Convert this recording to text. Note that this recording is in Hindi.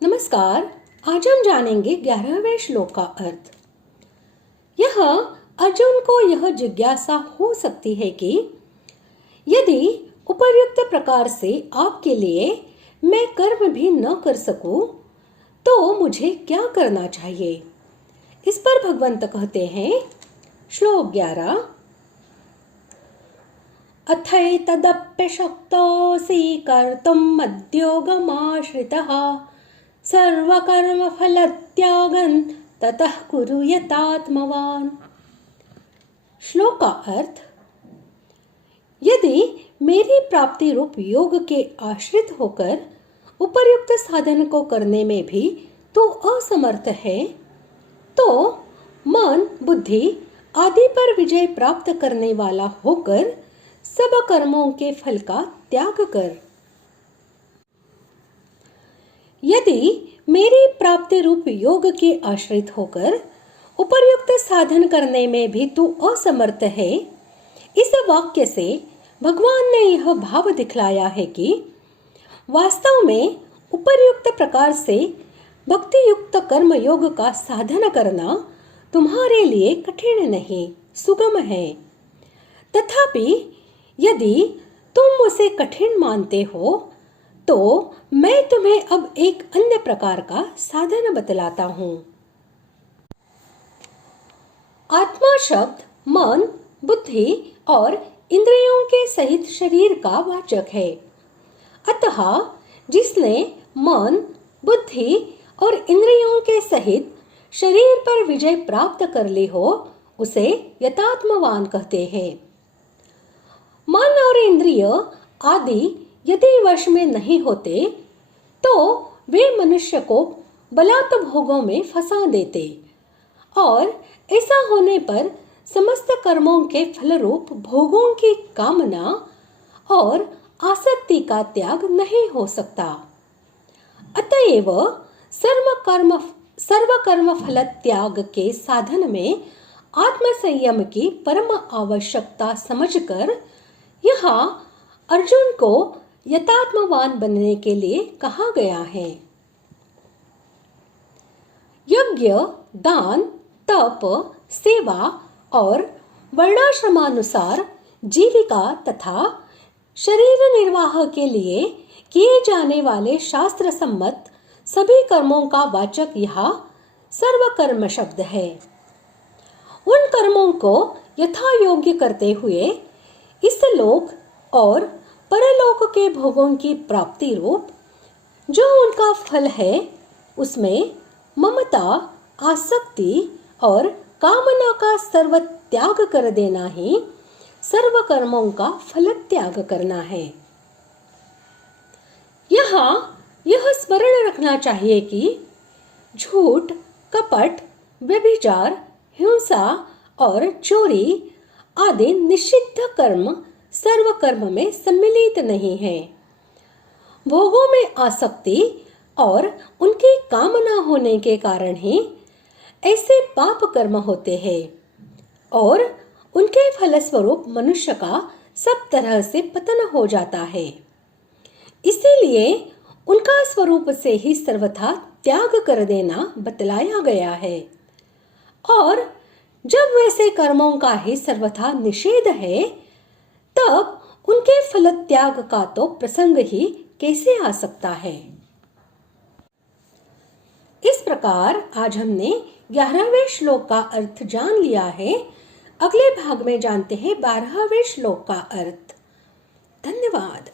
नमस्कार। आज हम जानेंगे 11वें श्लोक का अर्थ। यह अर्जुन को यह जिज्ञासा हो सकती है कि यदि उपर्युक्त प्रकार से आपके लिए मैं कर्म भी न कर सकूं, तो मुझे क्या करना चाहिए। इस पर भगवंत कहते हैं, श्लोक 11, अथैतदप्यशक्तोऽसि कर्तुं मद्योगमाश्रितः सर्वकर्मफलत्यागं ततः कुरु यतात्मवान। श्लोक का अर्थ, यदि मेरी प्राप्ति रूप योग के आश्रित होकर उपर्युक्त साधन को करने में भी तू असमर्थ है, तो मन बुद्धि आदि पर विजय प्राप्त करने वाला होकर सब कर्मों के फल का त्याग कर। यदि मेरी प्राप्ति रूप योग के आश्रित होकर उपर्युक्त साधन करने में भी तू असमर्थ है, इस वाक्य से भगवान ने यह भाव दिखलाया है कि वास्तव में उपर्युक्त प्रकार से भक्ति युक्त कर्म योग का साधन करना तुम्हारे लिए कठिन नहीं, सुगम है। तथापि यदि तुम उसे कठिन मानते हो, तो मैं तुम्हें अब एक अन्य प्रकार का साधन बतलाता हूँ। आत्मा शब्द मन, बुद्धि और इंद्रियों के सहित शरीर का वाचक है। अतः जिसने मन, बुद्धि और इंद्रियों के सहित शरीर पर विजय प्राप्त कर ली हो, उसे यतात्मवान कहते हैं। मन और इंद्रिय आदि यदि वश में नहीं होते, तो वे मनुष्य को बलात् भोगों में फंसा देते और ऐसा होने पर समस्त कर्मों के फलरूप भोगों की कामना और आसक्ति का त्याग नहीं हो सकता। अतएव सर्व कर्म फल त्याग के साधन में आत्म संयम की परम आवश्यकता समझकर यहाँ अर्जुन को यतात्मवान बनने के लिए कहा गया है। यज्ञ, दान, तप, सेवा और वर्णाश्रमानुसार जीविका तथा शरीर निर्वाह के लिए किए जाने वाले शास्त्र सम्मत सभी कर्मों का वाचक यहाँ सर्व कर्म शब्द है। उन कर्मों को यथा योग्य करते हुए इस लोक और परलोक के भोगों की प्राप्ति रूप जो उनका फल है, उसमें ममता, आसक्ति और कामना का सर्व त्याग कर देना ही सर्व कर्मों का फल त्याग करना है। यहाँ यह स्मरण रखना चाहिए कि झूठ, कपट, व्यभिचार, हिंसा और चोरी आदि निषिद्ध कर्म सर्व कर्म में सम्मिलित नहीं है। भोगों में आसक्ति और उनकी कामना होने के कारण ही ऐसे पाप कर्म होते हैं और उनके फलस्वरूप मनुष्य का सब तरह से पतन हो जाता है। इसीलिए उनका स्वरूप से ही सर्वथा त्याग कर देना बतलाया गया है। और जब वैसे कर्मों का ही सर्वथा निषेध है, तब उनके फल त्याग का तो प्रसंग ही कैसे आ सकता है। इस प्रकार आज हमने 11वें श्लोक का अर्थ जान लिया है। अगले भाग में जानते हैं 12वें श्लोक का अर्थ। धन्यवाद।